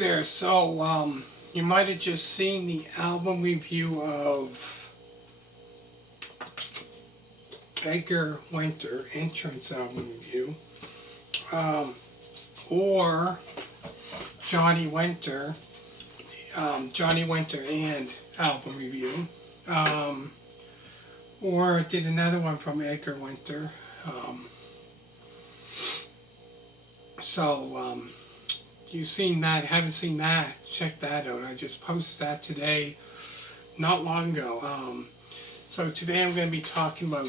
there. So, you might have just seen the album review of Edgar Winter, entrance album review, or Johnny Winter, Johnny Winter and album review, or did another one from Edgar Winter. So, you've seen that, haven't seen that, check that out. I just posted that today, not long ago. So today I'm going to be talking about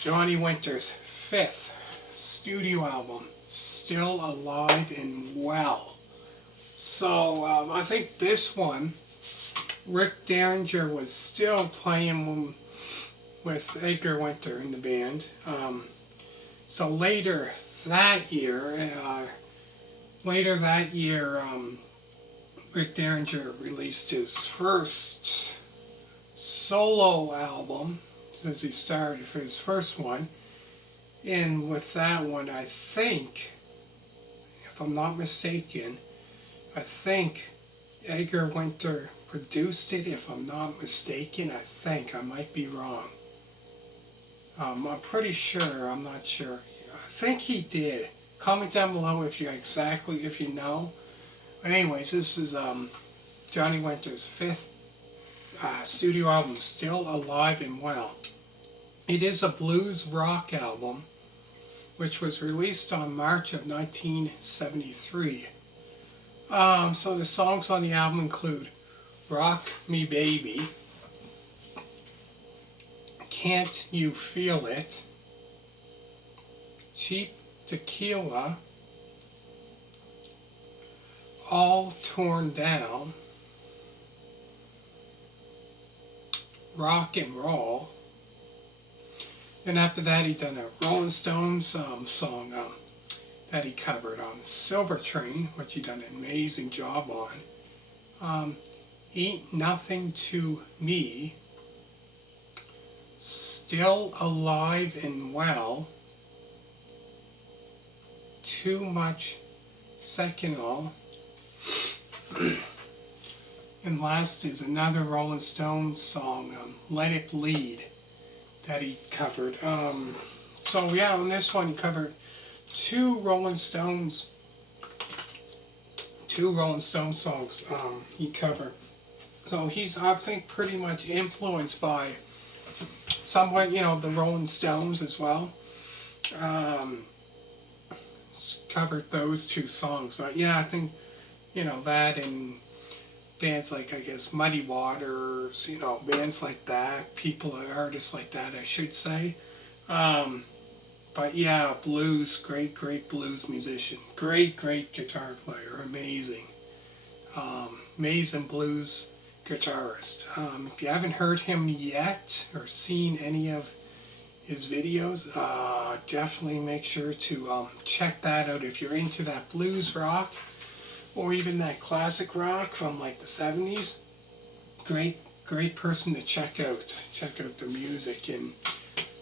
Johnny Winter's 5th studio album, Still Alive and Well. So I think this one, Rick Derringer was still playing with Edgar Winter in the band. So later that year, Rick Derringer released his first solo album, since he started for his first one. And with that one, I think, if I'm not mistaken, I think Edgar Winter produced it, if I'm not mistaken. I might be wrong. I'm pretty sure, I'm not sure. I think he did. Comment down below if you know. But anyways, this is Johnny Winter's 5th studio album, Still Alive and Well. It is a blues rock album, which was released on March of 1973. So the songs on the album include Rock Me Baby, Can't You Feel It, Cheap Tequilla, All Torn Down, Rock and Roll. Then after that, he done a Rolling Stones song that he covered on Silver Train, which he done an amazing job on. Ain't Nothing to Me, Still Alive and Well, Too Much Seconal, and last is another Rolling Stones song, Let It Bleed, that he covered. So yeah, on this one he covered two Rolling Stones songs he covered. So he's, I think, pretty much influenced by somewhat, the Rolling Stones as well. Covered those two songs. But yeah, I think, that and bands like, I guess, Muddy Waters, bands like that, artists like that, I should say. But yeah, blues, great blues musician. Great guitar player, amazing. Amazing blues guitarist. If you haven't heard him yet or seen any of his videos, definitely make sure to check that out if you're into that blues rock or even that classic rock from like the 70s. Great person to check out the music, and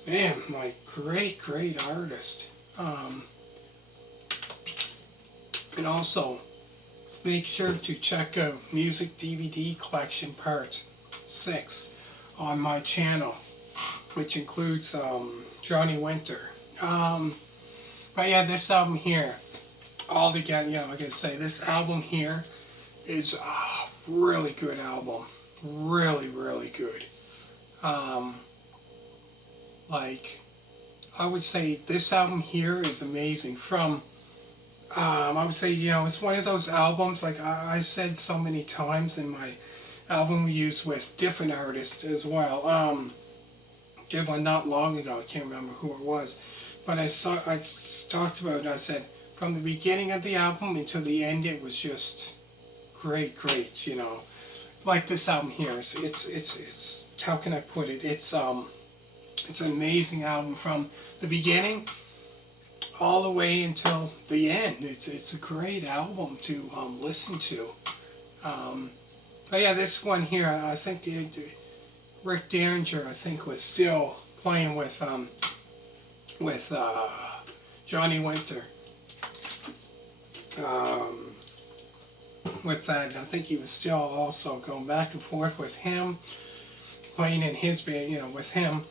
man, like great artist. And also make sure to check out Music DVD Collection Part 6 on my channel, which includes Johnny Winter. But yeah, this album here, all together, like I say, this album here is a really good album. Really good. Like, I would say this album here is amazing. From, I would say, it's one of those albums, like I said so many times in my album reviews with different artists as well. Did one not long ago, I can't remember who it was, but I talked about it. I said from the beginning of the album until the end, it was just great. Like this album here, it's how can I put it? It's an amazing album from the beginning all the way until the end. It's a great album to listen to. But yeah, this one here, I think Rick Derringer, I think, was still playing with Johnny Winter. with that. I think he was still also going back and forth with him, playing in his band, with him,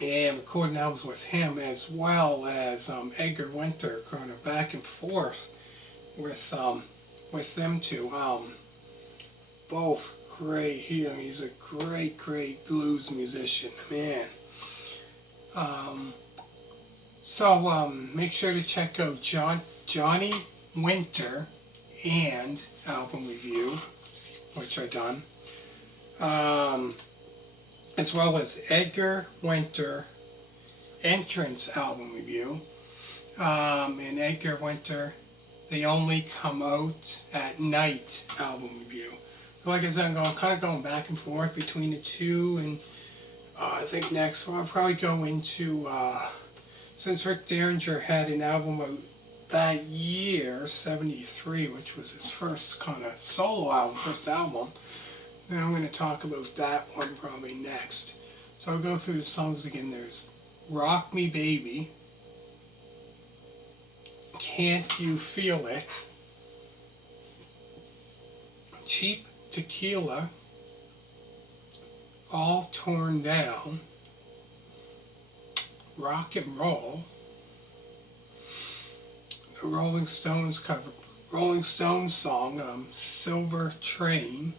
and recording albums with him, as well as Edgar Winter, kind of back and forth with them two. Both great. He's a great blues musician, man. Make sure to check out Johnny Winter and album review, which I done, as well as Edgar Winter entrance album review, and Edgar Winter They Only Come Out at Night album review. So like I said, I'm kind of going back and forth between the two, and I think next I'll probably go into, since Rick Derringer had an album out that year, 73, which was his first kind of solo album, first album, then I'm going to talk about that one probably next. So I'll go through the songs again. There's Rock Me Baby, Can't You Feel It, Cheap Tequila, All Torn Down, Rock and Roll, the Rolling Stones song, Silver Train,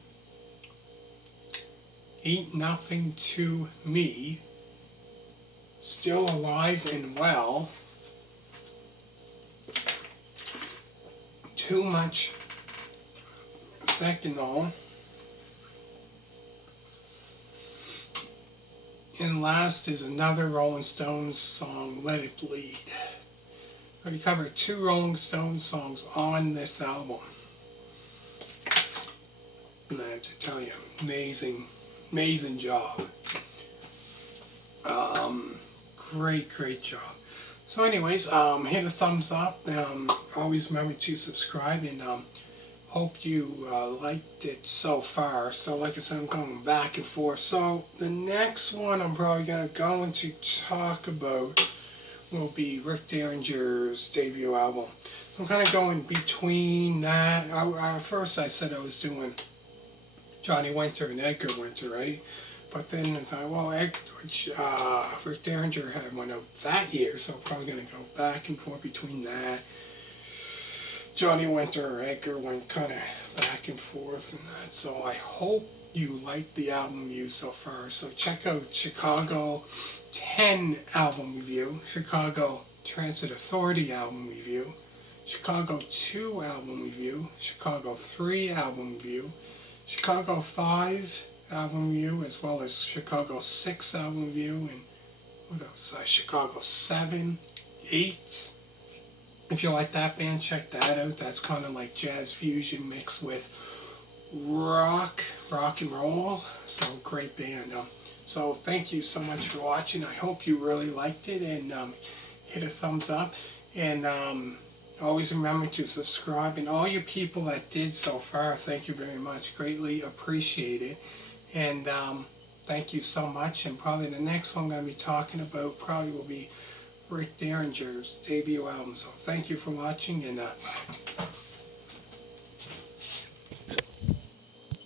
Ain't Nothing to Me, Still Alive and Well, Too Much Seconal, and last is another Rolling Stones song, Let It Bleed. I already covered 2 Rolling Stones songs on this album. And I have to tell you, amazing job. Great job. So anyways, hit a thumbs up. Always remember to subscribe, and hope you liked it so far. So like I said, I'm going back and forth. So the next one I'm probably going to talk about will be Rick Derringer's debut album. I'm kind of going between that. First I said I was doing Johnny Winter and Edgar Winter, right? But then I thought, well, Rick Derringer had one out that year, so I'm probably going to go back and forth between that. Johnny Winter or Edgar went kind of back and forth and that. So I hope you like the album review so far. So check out Chicago 10 album review, Chicago Transit Authority album review, Chicago 2 album review, Chicago 3 album review, Chicago 5 album review, as well as Chicago 6 album review, and what else? Chicago 7, 8. If you like that band, check that out. That's kind of like jazz fusion mixed with rock and roll. So great band. So thank you so much for watching. I hope you really liked it, and hit a thumbs up. And always remember to subscribe. And all you people that did so far, thank you very much. Greatly appreciate it. And thank you so much. And probably the next one I'm going to be talking about probably will be Rick Derringer's debut album. So thank you for watching, and